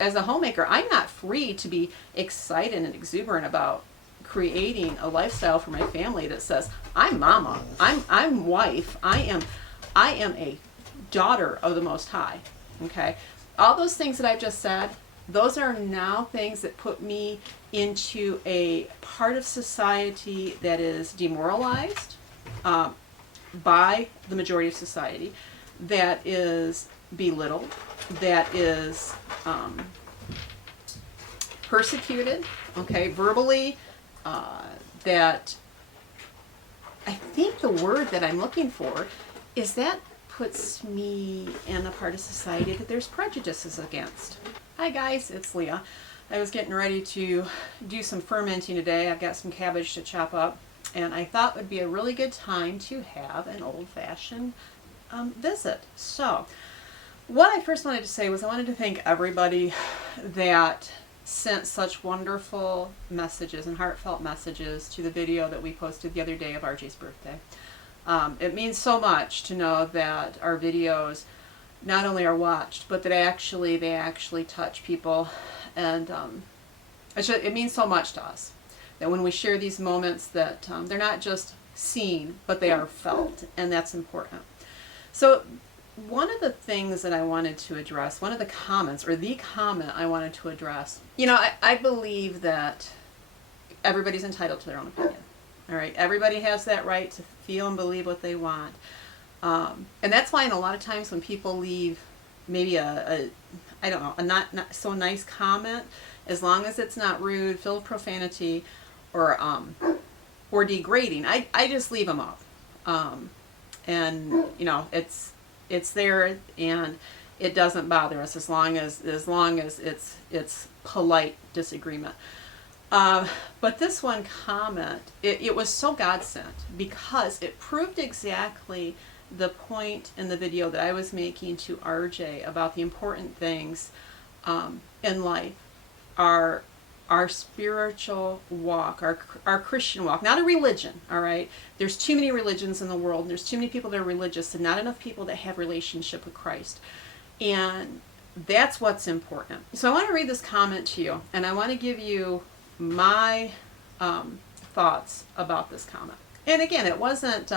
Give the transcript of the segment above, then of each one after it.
As a homemaker, I'm not free to be excited and exuberant about creating a lifestyle for my family that says, I'm mama, I'm wife, I am a daughter of the Most High. Okay? All those things that I've just said, those are now things that put me into a part of society that is demoralized by the majority of society, that is belittled, that is persecuted, okay, verbally, that I think the word that I'm looking for is that puts me in a part of society that there's prejudices against. Hi guys, it's Leah. I was getting ready to do some fermenting today. I've got some cabbage to chop up, and I thought it would be a really good time to have an old-fashioned visit. So, what I first wanted to say was I wanted to thank everybody that sent such wonderful messages and heartfelt messages to the video that we posted the other day of RJ's birthday. It means so much to know that our videos not only are watched, but that they actually touch people, and it means so much to us that when we share these moments that they're not just seen, but they are felt, and that's important. So one of the things that I wanted to address, one of the comments, or the comment I wanted to address, I believe that everybody's entitled to their own opinion. All right, everybody has that right to feel and believe what they want. And that's why in a lot of times when people leave maybe a not so nice comment, as long as it's not rude, filled with profanity, or degrading, I just leave them up. And it's there, and it doesn't bother us as long as it's polite disagreement. But this one comment, it was so God sent, because it proved exactly the point in the video that I was making to RJ about the important things in life, our spiritual walk, our Christian walk, not a religion, all right? There's too many religions in the world, and there's too many people that are religious, and not enough people that have relationship with Christ. And that's what's important. So I want to read this comment to you, and I want to give you my thoughts about this comment. And again, it wasn't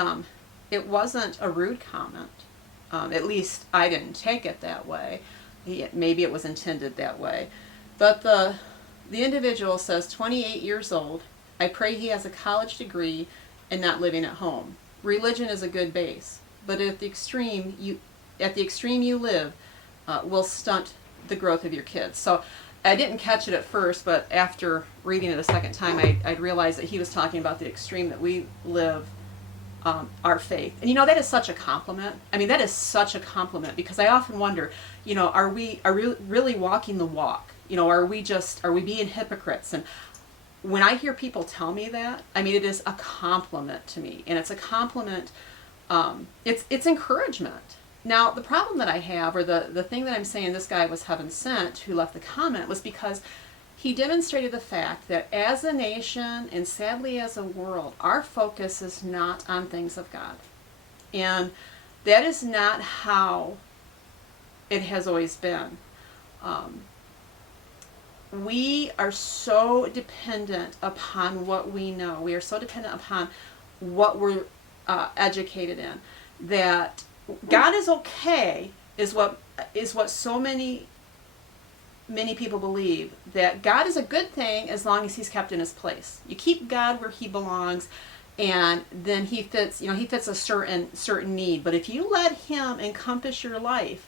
a rude comment. At least I didn't take it that way. Maybe it was intended that way. But the individual says, 28 years old, I pray he has a college degree and not living at home. Religion is a good base, but at the extreme you live will stunt the growth of your kids. So I didn't catch it at first, but after reading it a second time, I realized that he was talking about the extreme that we live our faith. And that is such a compliment. I mean, that is such a compliment, because I often wonder, are we really walking the walk? Are we being hypocrites? And when I hear people tell me that, I mean, it is a compliment to me, and it's a compliment. It's encouragement. Now, the problem that I have, or the thing that I'm saying this guy was heaven sent who left the comment, was because he demonstrated the fact that as a nation, and sadly as a world, our focus is not on things of God. And that is not how it has always been. We are so dependent upon what we know. We are so dependent upon what we're educated in, that God is okay is what so many people believe, that God is a good thing as long as he's kept in his place. You keep God where he belongs, and then he fits a certain need. But if you let him encompass your life,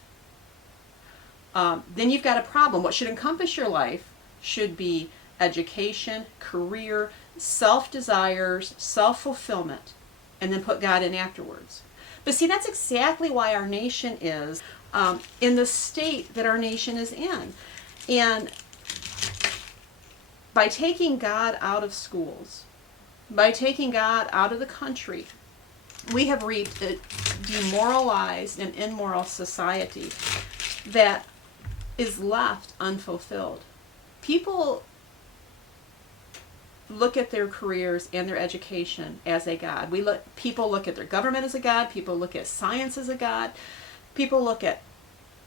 then you've got a problem. What should encompass your life should be education, career, self-desires, self-fulfillment, and then put God in afterwards. But see, that's exactly why our nation is in the state that our nation is in. And by taking God out of schools, by taking God out of the country, we have reaped a demoralized and immoral society that is left unfulfilled. People look at their careers and their education as a god. People look at their government as a god. People look at science as a god. People look at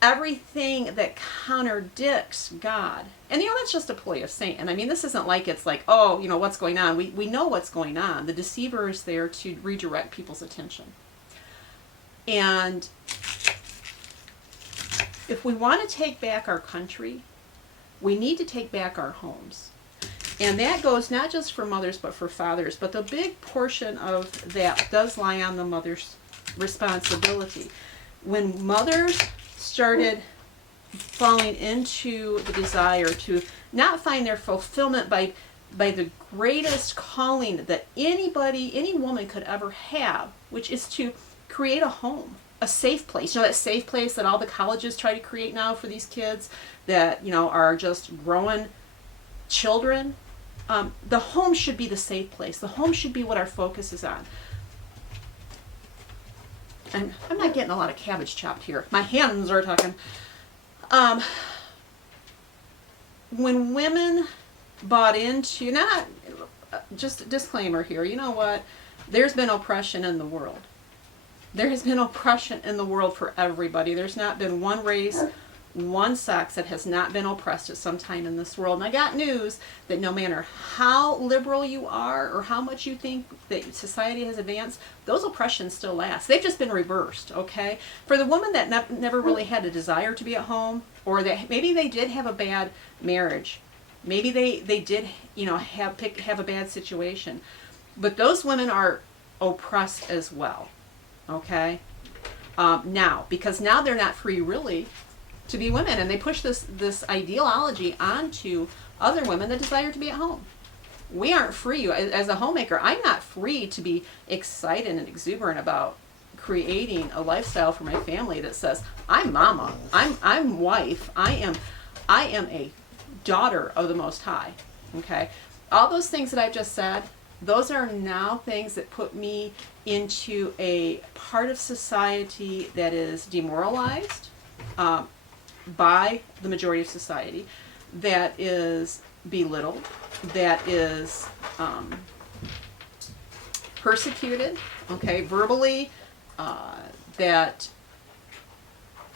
everything that contradicts God. And that's just a ploy of Satan. I mean, this isn't like it's like, oh, what's going on. We know what's going on. The deceiver is there to redirect people's attention. And if we want to take back our country, we need to take back our homes. And that goes not just for mothers, but for fathers. But the big portion of that does lie on the mother's responsibility. When mothers started falling into the desire to not find their fulfillment by the greatest calling that any woman could ever have, which is to create a home, a safe place. That safe place that all the colleges try to create now for these kids that, are just growing children. The home should be the safe place. The home should be what our focus is on. And I'm not getting a lot of cabbage chopped here. My hands are talking. When women bought into, not just a disclaimer here, you know what? There's been oppression in the world. There has been oppression in the world for everybody. There's not been one race, one sex that has not been oppressed at some time in this world. And I got news that no matter how liberal you are or how much you think that society has advanced, those oppressions still last. They've just been reversed, okay? For the woman that never really had a desire to be at home, or that maybe they did have a bad marriage, maybe they did, have a bad situation, but those women are oppressed as well, okay? Now, because now they're not free really to be women, and they push this ideology onto other women that desire to be at home. We aren't free. As a homemaker, I'm not free to be excited and exuberant about creating a lifestyle for my family that says, I'm mama, I'm wife, I am a daughter of the Most High. Okay? All those things that I've just said, those are now things that put me into a part of society that is demoralized, by the majority of society, that is belittled, that is persecuted, okay, verbally, that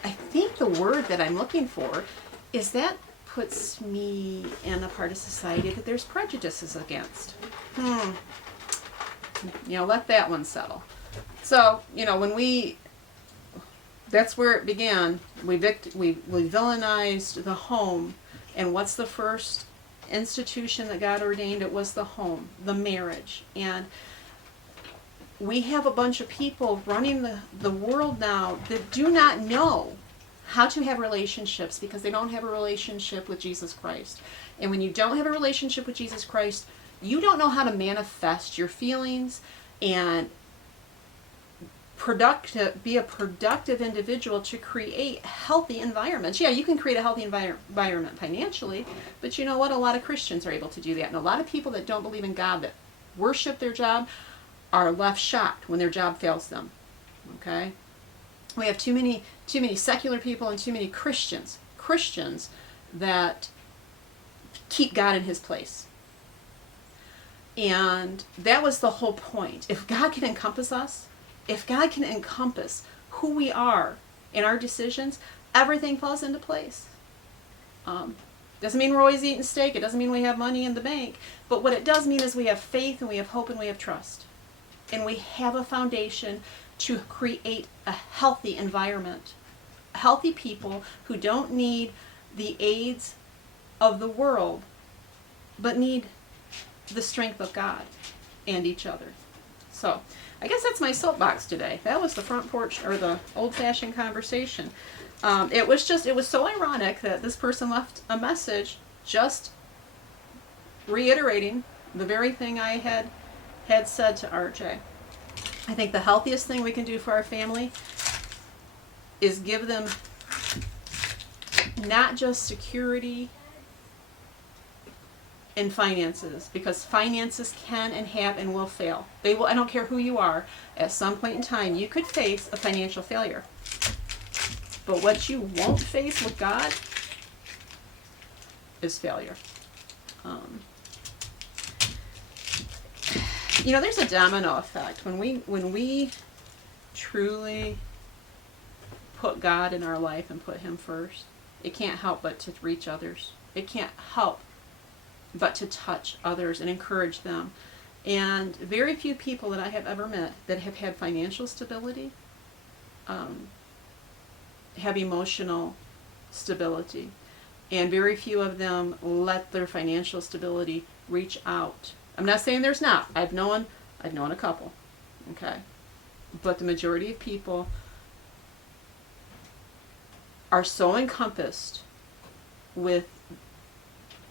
I think the word that I'm looking for is that puts me in a part of society that there's prejudices against. Let that one settle. So, that's where it began. We villainized the home, and what's the first institution that God ordained? It was the home, the marriage. And we have a bunch of people running the world now that do not know how to have relationships because they don't have a relationship with Jesus Christ. And when you don't have a relationship with Jesus Christ, you don't know how to manifest your feelings and be a productive individual to create healthy environments. Yeah, you can create a healthy environment financially, but you know what? A lot of Christians are able to do that. And a lot of people that don't believe in God, that worship their job, are left shocked when their job fails them. Okay? We have too many secular people and too many Christians that keep God in his place. And that was the whole point. If God can encompass us, if God can encompass who we are in our decisions, everything falls into place. Doesn't mean we're always eating steak. It doesn't mean we have money in the bank. But what it does mean is we have faith and we have hope and we have trust. And we have a foundation to create a healthy environment. Healthy people who don't need the aids of the world, but need the strength of God and each other. So, I guess that's my soapbox today. That was the front porch, or the old-fashioned conversation. It was so ironic that this person left a message just reiterating the very thing I had said to RJ. I think the healthiest thing we can do for our family is give them not just security in finances, because finances can and have and will fail. They will. I don't care who you are. At some point in time, you could face a financial failure. But what you won't face with God is failure. There's a domino effect when we truly put God in our life and put Him first, it can't help but to reach others. It can't help but to touch others and encourage them. And very few people that I have ever met that have had financial stability have emotional stability. And very few of them let their financial stability reach out. I'm not saying there's not. I've known a couple, okay? But the majority of people are so encompassed with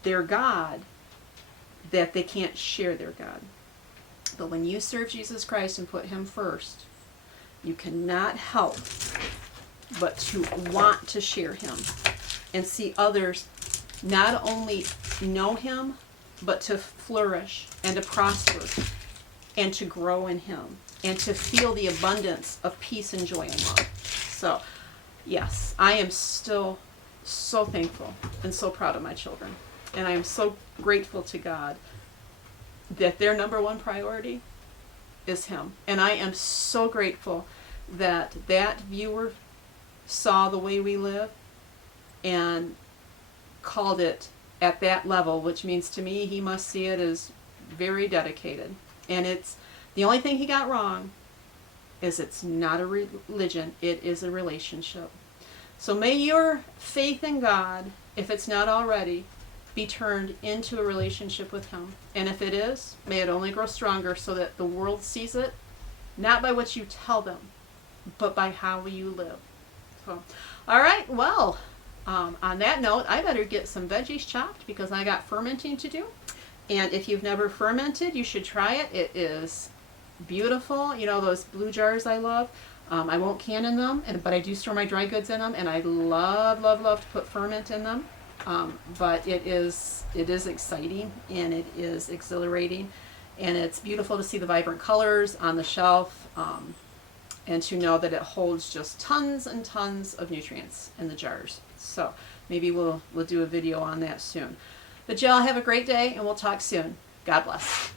their God that they can't share their God. But when you serve Jesus Christ and put Him first, you cannot help but to want to share Him and see others not only know Him, but to flourish and to prosper and to grow in Him and to feel the abundance of peace and joy and love. So, yes, I am still so thankful and so proud of my children. And I am so grateful to God that their number one priority is Him. And I am so grateful that that viewer saw the way we live and called it at that level, which means to me he must see it as very dedicated. And it's the only thing he got wrong is it's not a religion, it is a relationship. So may your faith in God, if it's not already, be turned into a relationship with Him. And if it is, may it only grow stronger so that the world sees it, not by what you tell them, but by how you live. So, all right, well, on that note, I better get some veggies chopped because I got fermenting to do. And if you've never fermented, you should try it. It is beautiful. You know those blue jars I love? I won't can in them, but I do store my dry goods in them, and I love, love, love to put ferment in them. But it is exciting and it is exhilarating, and it's beautiful to see the vibrant colors on the shelf, and to know that it holds just tons and tons of nutrients in the jars. So maybe we'll do a video on that soon. But y'all have a great day, and we'll talk soon. God bless.